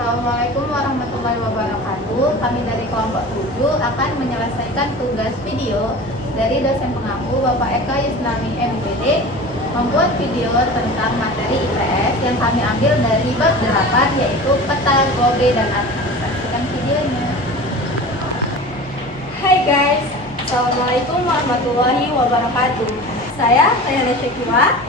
Assalamualaikum warahmatullahi wabarakatuh. Kami dari kelompok 7 akan menyelesaikan tugas video dari dosen pengampu Bapak Eka Yusnami MPD membuat video tentang materi IPS yang kami ambil dari bab 8 yaitu peta Gobe dan arti. Saksikan videonya. Hai guys, Assalamualaikum warahmatullahi wabarakatuh. Saya Tayana Syekiwa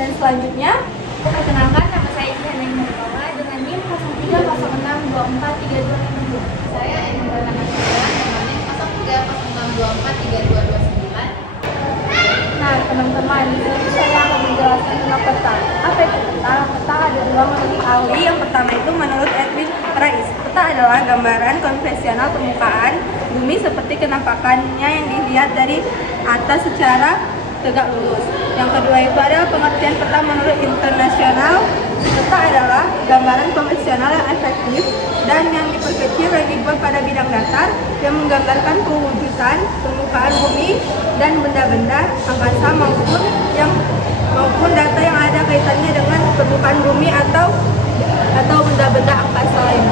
dan selanjutnya Perkenalkan, nama saya Jihaneng Murkala dengan NIM 0306243252. Saya Emra Namasyara dengan NIM 0306243229. Nah teman-teman, di sini saya akan menjelaskan tentang peta. Apa itu peta? Peta ada dua menurut ahli. Yang pertama itu menurut Edwin Rais. Peta adalah gambaran konvensional permukaan bumi seperti kenampakannya yang dilihat dari atas secara tegak lurus. Yang kedua itu adalah pengertian peta menurut internasional. Peta adalah gambaran konvensional yang efektif dan yang diperkecil dan dibuat pada bidang datar yang menggambarkan pewujudan permukaan bumi dan benda-benda angkasa maupun data yang ada kaitannya dengan permukaan bumi atau benda-benda angkasa lain.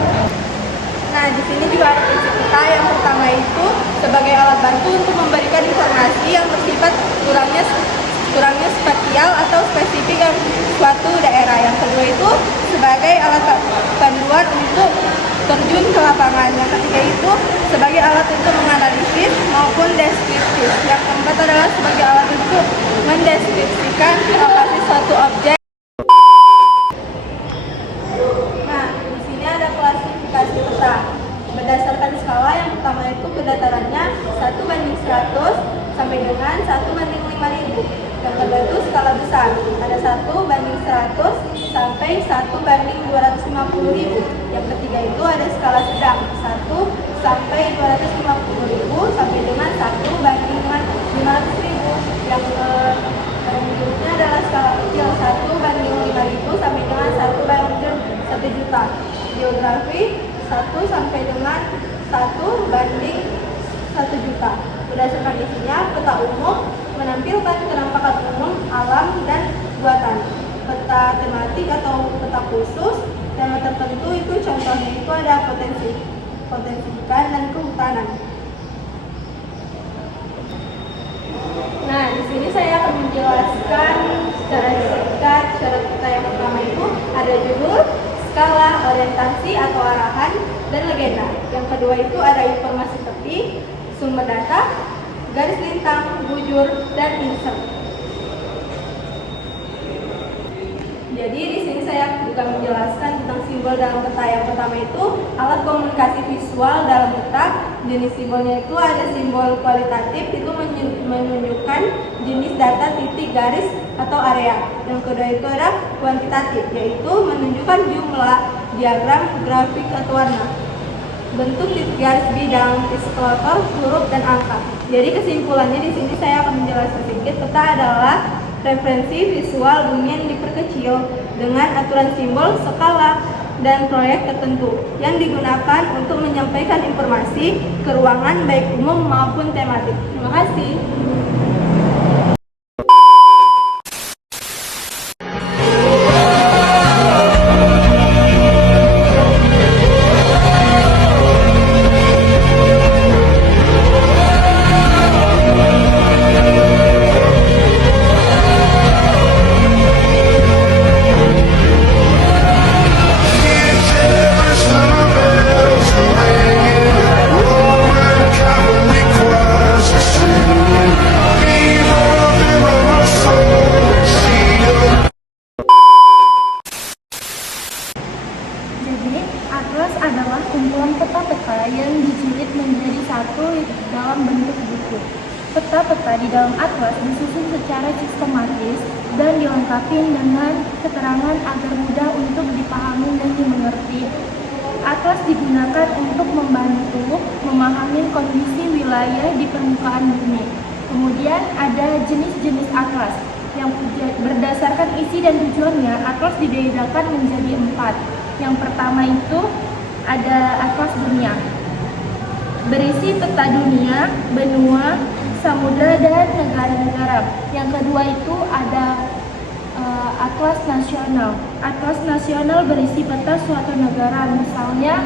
Nah, di sini juga ada prinsip peta. Yang pertama itu sebagai alat bantu untuk memberikan informasi yang bersifat kurangnya spasial atau spesifik suatu daerah. Yang kedua itu sebagai alat panduan untuk terjun ke lapangan. Yang ketiga itu sebagai alat untuk menganalisis maupun deskriptif. Yang keempat adalah sebagai alat untuk mendeskripsikan lokasi suatu objek. Nah, di sini ada klasifikasi peta. Berdasarkan skala, yang pertama itu kedatarannya 1:100 sampai dengan 1:5000. Yang kedua itu skala besar, ada 1:100 sampai 1:250.000. Yang ketiga itu ada skala sedang, 1 sampai 250.000 sampai dengan 1:500.000. Yang berikutnya adalah skala kecil, 1:5.000 sampai dengan 1:1 juta. Geografi 1 sampai dengan 1:1 juta. Berdasarkan isinya, peta umum menampilkan kenampakan umum, alam, dan buatan. Peta tematik atau peta khusus, tema tertentu itu contohnya itu ada potensi ikan dan kehutanan. Nah, di sini saya akan menjelaskan secara singkat syarat peta. Yang pertama itu ada judul, skala, orientasi atau arahan, dan legenda. Yang kedua itu ada informasi tepi, sumber data, garis lintang, bujur, dan insert. Jadi di sini saya juga menjelaskan tentang simbol dalam peta. Yang pertama itu alat komunikasi visual dalam peta. Jenis simbolnya itu ada simbol kualitatif, itu menunjukkan jenis data titik, garis, atau area. Yang kedua itu ada kuantitatif, yaitu menunjukkan jumlah, diagram, grafik, atau warna. Bentuk titik garis bidang, iskalator, huruf, dan angka. Jadi kesimpulannya di sini saya akan menjelaskan sedikit. Peta adalah referensi visual bumi yang diperkecil dengan aturan simbol, skala, dan proyek tertentu yang digunakan untuk menyampaikan informasi ke ruangan baik umum maupun tematik. Terima kasih. Atlas adalah kumpulan peta-peta yang dijilid menjadi satu dalam bentuk buku. Peta-peta di dalam atlas disusun secara sistematis dan dilengkapi dengan keterangan agar mudah untuk dipahami dan dimengerti. Atlas digunakan untuk membantu memahami kondisi wilayah di permukaan bumi. Kemudian ada jenis-jenis atlas yang berdasarkan isi dan tujuannya, atlas dibedakan menjadi 4. Yang pertama itu ada atlas dunia, berisi peta dunia, benua, samudra, dan negara-negara. Yang kedua itu ada atlas nasional. Atlas nasional berisi peta suatu negara, misalnya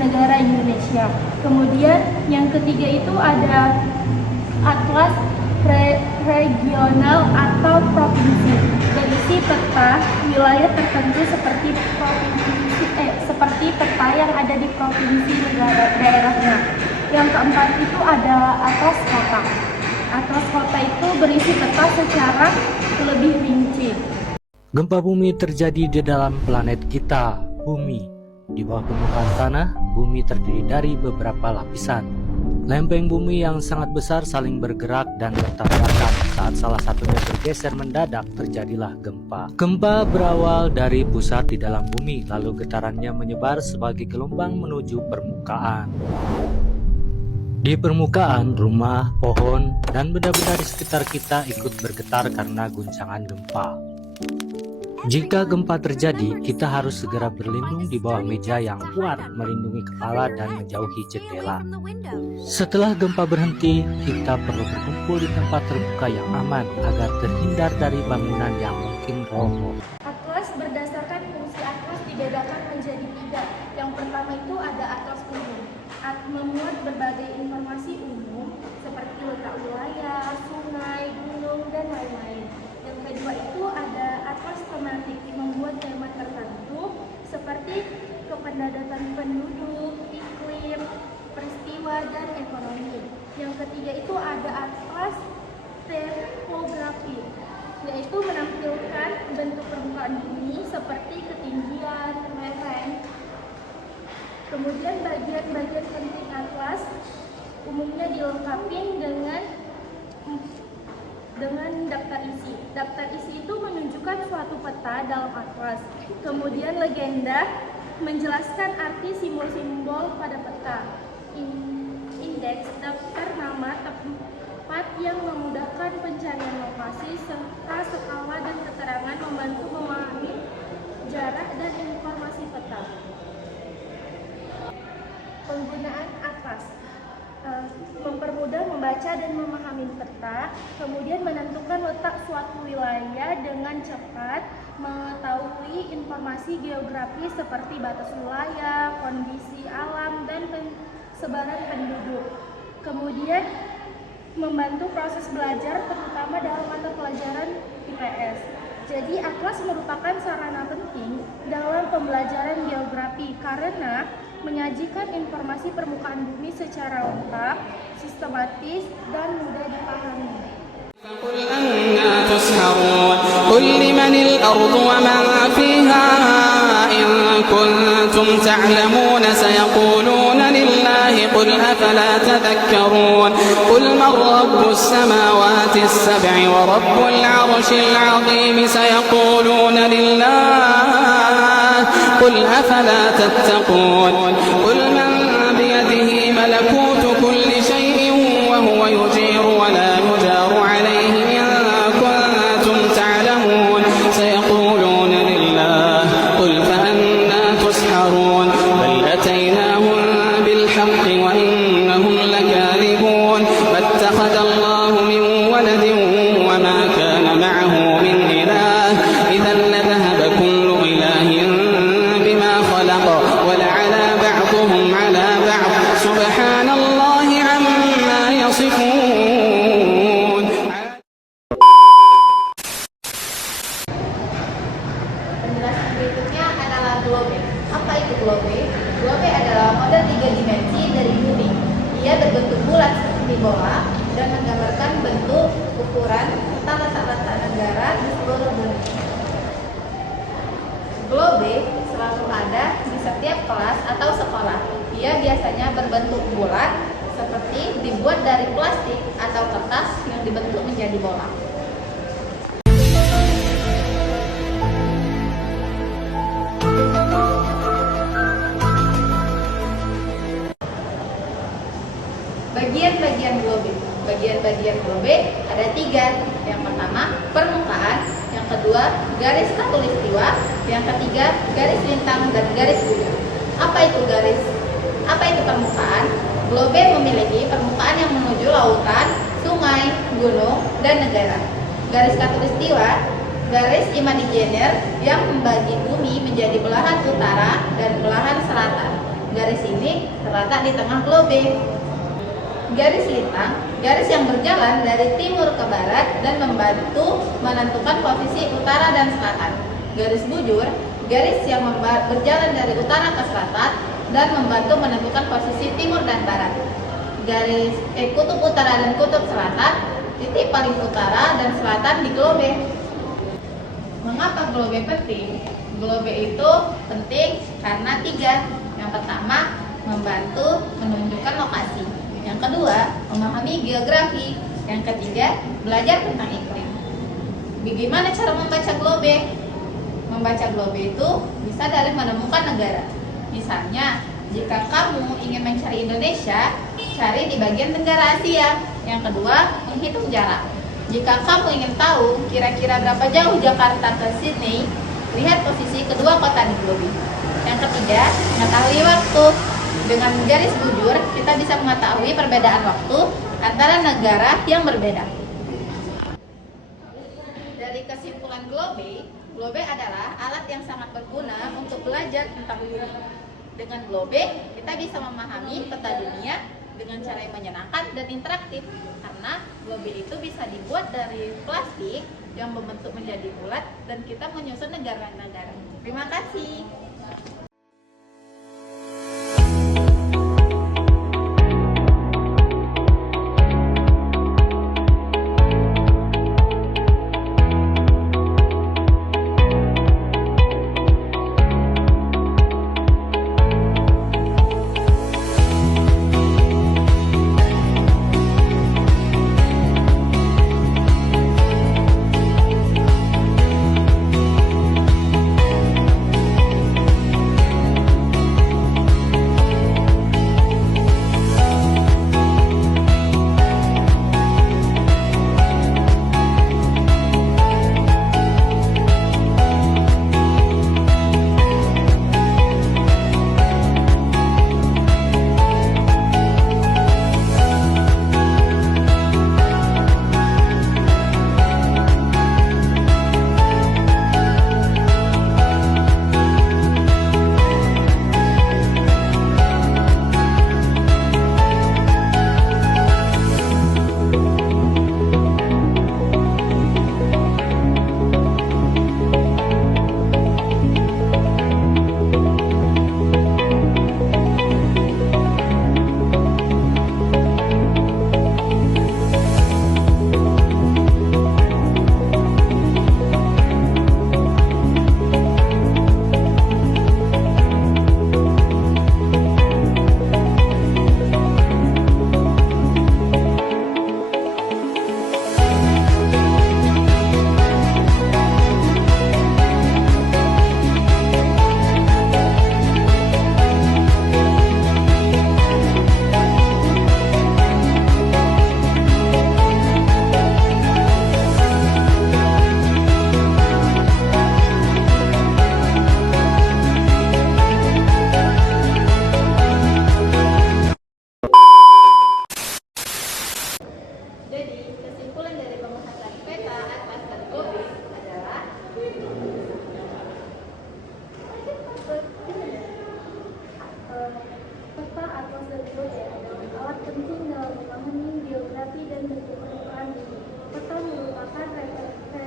negara Indonesia. Kemudian yang ketiga itu ada atlas regional atau provinsi, berisi peta wilayah tertentu seperti peta yang ada di provinsi daerahnya. Yang keempat itu ada atlas kota. Atlas kota itu berisi peta secara lebih rinci. Gempa bumi terjadi di dalam planet kita, Bumi. Di bawah permukaan tanah, bumi terdiri dari beberapa lapisan. Lempeng bumi yang sangat besar saling bergerak dan bertabrakan. Saat salah satunya bergeser mendadak, terjadilah gempa. Gempa berawal dari pusat di dalam bumi, lalu getarannya menyebar sebagai gelombang menuju permukaan. Di permukaan, rumah, pohon, dan benda-benda di sekitar kita ikut bergetar karena guncangan gempa. Jika gempa terjadi, kita harus segera berlindung di bawah meja yang kuat, melindungi kepala dan menjauhi jendela. Setelah gempa berhenti, kita perlu berkumpul di tempat terbuka yang aman agar terhindar dari bangunan yang mungkin roboh. Atlas berdasarkan fungsi atlas dibedakan menjadi 3. Yang pertama itu ada atlas umum. Memuat berbagai informasi umum seperti letak wilayah, sungai, gunung, dan lain-lain. Yang kedua itu ada atlas tematik, membuat tema tertentu seperti kepadatan penduduk, iklim, peristiwa, dan ekonomi. Yang ketiga itu ada atlas topografi, yaitu menampilkan bentuk permukaan bumi seperti ketinggian, lereng. Kemudian bagian-bagian penting atlas umumnya dilengkapi dengan daftar isi. Daftar isi itu menunjukkan suatu peta dalam atlas. Kemudian legenda menjelaskan arti simbol-simbol pada peta. Indeks daftar nama tempat yang memudahkan pencarian lokasi serta skala dan keterangan membantu memahami jarak dan informasi peta. Penggunaan atlas mempermudah membaca dan memahami peta, kemudian menentukan letak suatu wilayah dengan cepat, mengetahui informasi geografi seperti batas wilayah, kondisi alam, dan sebaran penduduk. Kemudian membantu proses belajar terutama dalam mata pelajaran IPS. Jadi atlas merupakan sarana penting dalam pembelajaran geografi karena menyajikan informasi permukaan bumi secara lengkap, sistematis, dan mudah dipahami. قل أنا تسحرون قل لمن الأرض ومن فيها إن كنتم تعلمون سيقولون لله قل أفلا تذكرون قل من رب السماوات السبع ورب العرش العظيم سيقولون لله قل أفلا تتقون قل من بيده ملكوت كل شيء وهو يجير ولا يجار عليه إن كنتم تعلمون سيقولون لله قل فأنا تسحرون بل أتيناهم بالحق وإنهم لكاذبون ما اتخذ الله من ولد وما كان معه من إله إذا لذهب كل إله بما خلق ولعلى بعضهم على بعض سبحان الله عما يصفون. Penjelasan berikutnya adalah globe. Apa itu globe? Globe adalah model 3 dimensi dari bumi. Ia berbentuk bulat seperti bola dan menggambarkan bentuk, ukuran, serta letak-letak negara di seluruh bumi. Globe selalu ada di setiap kelas atau sekolah. Ia biasanya berbentuk bulat seperti dibuat dari plastik atau kertas yang dibentuk menjadi bola. Bagian-bagian globe. Bagian-bagian globe ada 3. Yang pertama, permukaan. Yang kedua, garis khatulistiwa. Yang ketiga, garis lintang dan garis bujur. Apa itu garis? Apa itu permukaan? Globe memiliki permukaan yang menuju lautan, sungai, gunung, dan negara. Garis khatulistiwa Garis imaginer yang membagi bumi menjadi belahan utara dan belahan selatan. Garis ini terletak di tengah globe. Garis lintang, garis yang berjalan dari timur ke barat dan membantu menentukan posisi utara dan selatan. Garis bujur, garis yang berjalan dari utara ke selatan dan membantu menentukan posisi timur dan barat. Garis kutub utara dan kutub selatan, titik paling utara dan selatan di globe. Mengapa globe penting? Globe itu penting karena 3. Yang pertama, membantu menunjukkan lokasi. Yang kedua, memahami geografi. Yang ketiga, belajar tentang iklim. Bagaimana cara membaca globe? Membaca globe itu bisa dari menemukan negara. Misalnya, jika kamu ingin mencari Indonesia, cari di bagian negara Asia. Yang kedua, menghitung jarak. Jika kamu ingin tahu kira-kira berapa jauh Jakarta ke Sydney, lihat posisi kedua kota di globe. Yang ketiga, mengetahui waktu. Dengan garis bujur, kita bisa mengetahui perbedaan waktu antara negara yang berbeda. Dari kesimpulan globe, globe adalah alat yang sangat berguna untuk belajar tentang bumi. Dengan globe, kita bisa memahami peta dunia dengan cara yang menyenangkan dan interaktif. Karena globe itu bisa dibuat dari plastik yang membentuk menjadi bulat dan kita menyusun negara-negara. Terima kasih.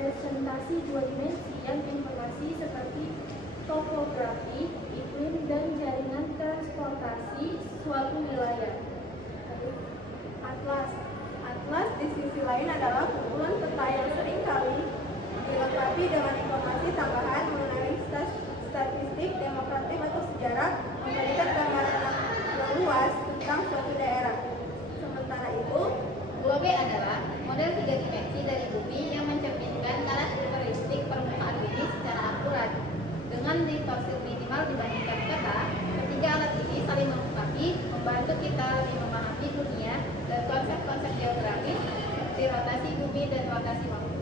representasi dua dimensi yang informasi seperti topografi, iklim, dan jaringan transportasi suatu wilayah. Atlas. Atlas di sisi lain adalah kumpulan peta yang seringkali dilengkapi dengan informasi tambahan mengenai statistik, demografis atau sejarah, memberikan gambaran yang luas tentang suatu daerah. Sementara itu, globe adalah model 3 dimensi dari bumi yang mencerminkan karakteristik permukaan bumi secara akurat. Dengan distorsi minimal dibandingkan peta, ketiga alat ini saling melengkapi, membantu kita lebih memahami dunia dan konsep-konsep geografis seperti rotasi bumi dan rotasi waktu.